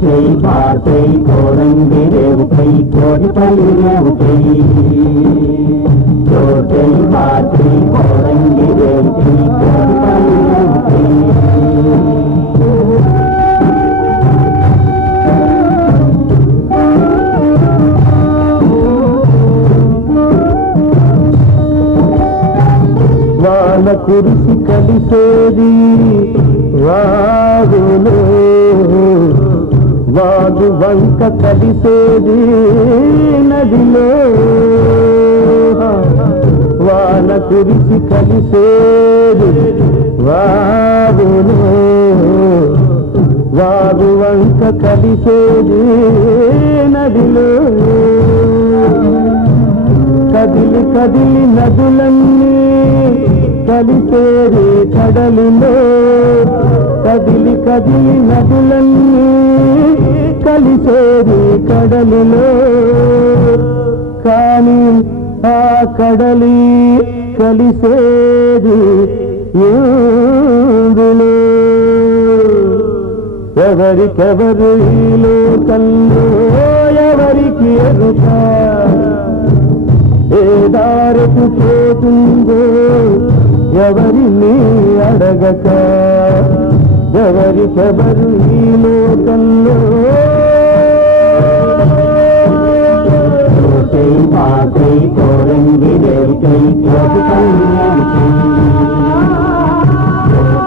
Jai Bhartai Korangi Revkai Kodi Pali Revkai Jai Bhartai Korangi Revkai Kodi Pali Revkai వాన కురిసి కలిసేది వాగులో వాగు వంక కలిసేది నదిలో వాన కురిసి కలిసేది వాగులో వాగు వంక కలిసేది నదిలో కదిలి కదిలి నదులన్నీ కలిసేది కడలిలో కదిలి కదిలి నదులన్నీ కలిసేది కడలిలో కానీ ఆ కడలి కలిసేది ఎందులో ఎవరికెవరు ఈ లోకంలో ఎవరికి ఎరుక ఏ దారికి పోతుందో ఎవరిని అడగక ఎవరికెవరు ఈ లోకంలో జై భారతై కోరంగి రేవకై కోటి పల్లి రేవకై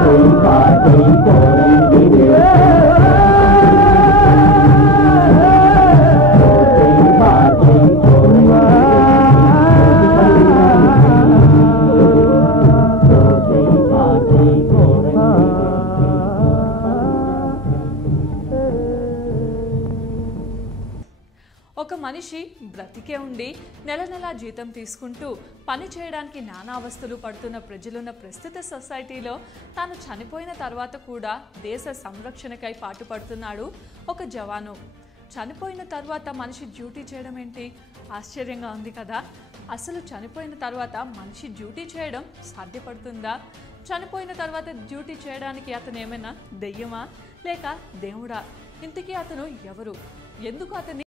జై భారతై కోరంగి రేవకై ఒక మనిషి బ్రతికే ఉండి నెల నెలా జీతం తీసుకుంటూ పని చేయడానికి నానా అవస్థలు పడుతున్న ప్రజలున్న ప్రస్తుత సొసైటీలో తాను చనిపోయిన తర్వాత కూడా దేశ సంరక్షణకై పాటుపడుతున్నాడు ఒక జవాను. చనిపోయిన తర్వాత మనిషి డ్యూటీ చేయడం ఏంటి? ఆశ్చర్యంగా ఉంది కదా. అసలు చనిపోయిన తర్వాత మనిషి డ్యూటీ చేయడం సాధ్యపడుతుందా? చనిపోయిన తర్వాత డ్యూటీ చేయడానికి అతను ఏమైనా దెయ్యమా లేక దేవుడా? ఇంతకీ అతను ఎవరు? ఎందుకు అతన్ని